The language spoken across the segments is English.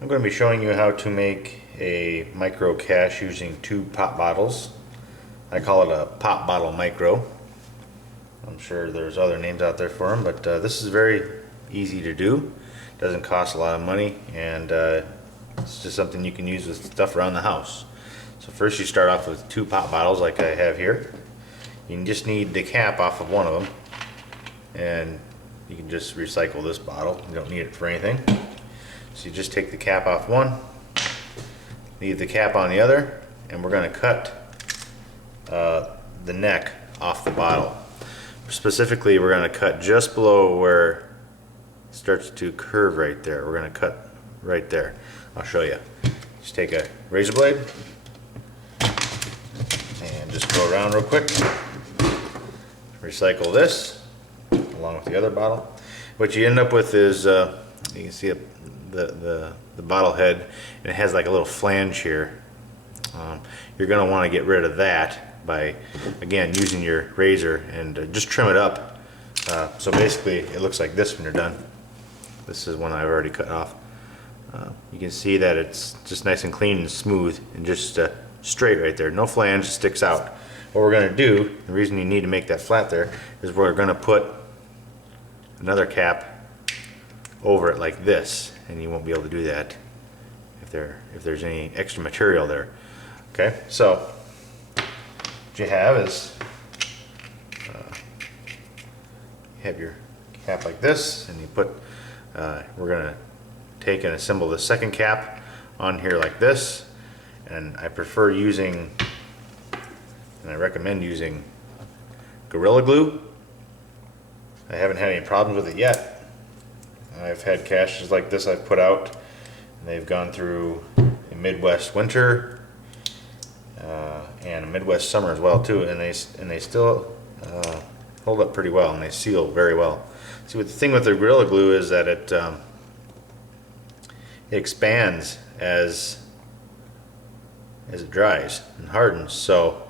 I'm going to be showing you how to make a micro cache using 2 pop bottles. I call it a pop bottle micro. I'm sure there's other names out there for them, but this is very easy to do. Doesn't cost a lot of money, and it's just something you can use with stuff around the house. So first you start off with 2 pop bottles like I have here. You can just need the cap off of one of them, and you can just recycle this bottle. You don't need it for anything. So you just take the cap off one, leave the cap on the other, and we're going to cut the neck off the bottle. Specifically, we're going to cut just below where it starts to curve right there. We're going to cut right there. I'll show you. Just take a razor blade and just go around real quick. Recycle this along with the other bottle. What you end up with is you can see the bottle head, and it has like a little flange here. You're going to want to get rid of that by, again, using your razor and just trim it up. So basically it looks like this when you're done. This is one I've already cut off. You can see that it's just nice and clean and smooth and just straight right there. No flange sticks out. What we're going to do, the reason you need to make that flat there, is we're going to put another cap over it like this, and you won't be able to do that if there's any extra material there. Okay, so what you have is you have your cap like this, and you put we're gonna take and assemble the second cap on here like this, and I prefer using, and I recommend using, Gorilla Glue. I haven't had any problems with it yet. I've had caches like this I've put out, and they've gone through a Midwest winter and a Midwest summer as well too, and they still hold up pretty well, and they seal very well. See, what the thing with the Gorilla Glue is that it expands as it dries and hardens, so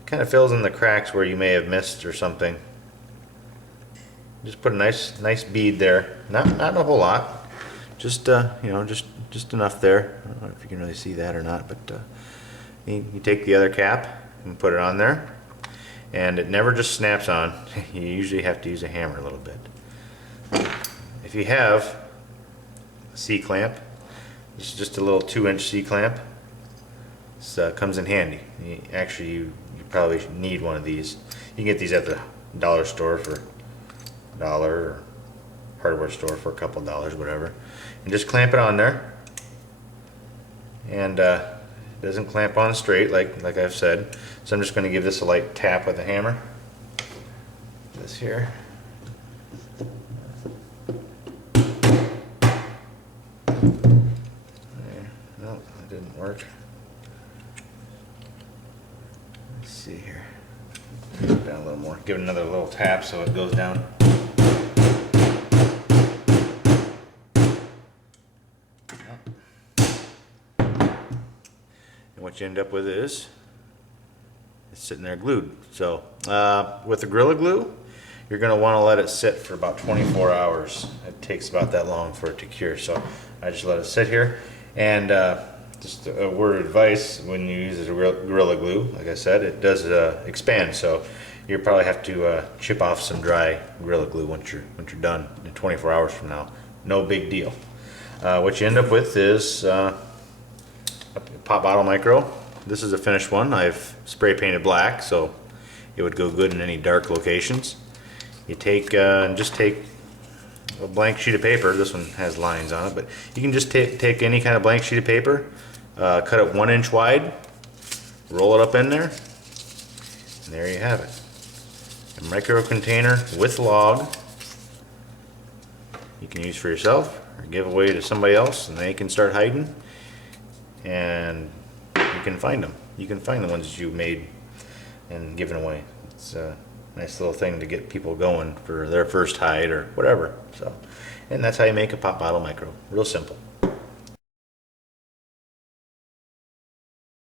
it kind of fills in the cracks where you may have missed or something. Just put a nice bead there, not a whole lot, just you know, just enough there. I don't know if you can really see that or not, but you take the other cap and put it on there, and it never just snaps on. You usually have to use a hammer a little bit. If you have a C-clamp, this is just a little 2-inch C-clamp. This comes in handy. You probably need one of these. You can get these at the dollar store for $1, or hardware store for a couple dollars, whatever, and just clamp it on there. And it doesn't clamp on straight like I've said, so I'm just going to give this a light tap with a hammer. This here. There. No, that didn't work. Let's see here. Down a little more. Give it another little tap so it goes down. And what you end up with is it's sitting there glued. So with the Gorilla Glue, you're going to want to let it sit for about 24 hours. It takes about that long for it to cure. So I just let it sit here. And just a word of advice: when you use the Gorilla Glue, like I said, it does expand. So you probably have to chip off some dry Gorilla Glue once you're done in 24 hours from now. No big deal. What you end up with is a pop bottle micro. This is a finished one. I've spray painted black, so it would go good in any dark locations. You take and just take a blank sheet of paper. This one has lines on it, but you can just take any kind of blank sheet of paper, cut it 1 inch wide, roll it up in there, and there you have it. A micro container with log. You can use for yourself or give away to somebody else, and they can start hiding. And you can find them. You can find the ones that you made and given away. It's a nice little thing to get people going for their first hide or whatever. So, and that's how you make a pop bottle micro. Real simple.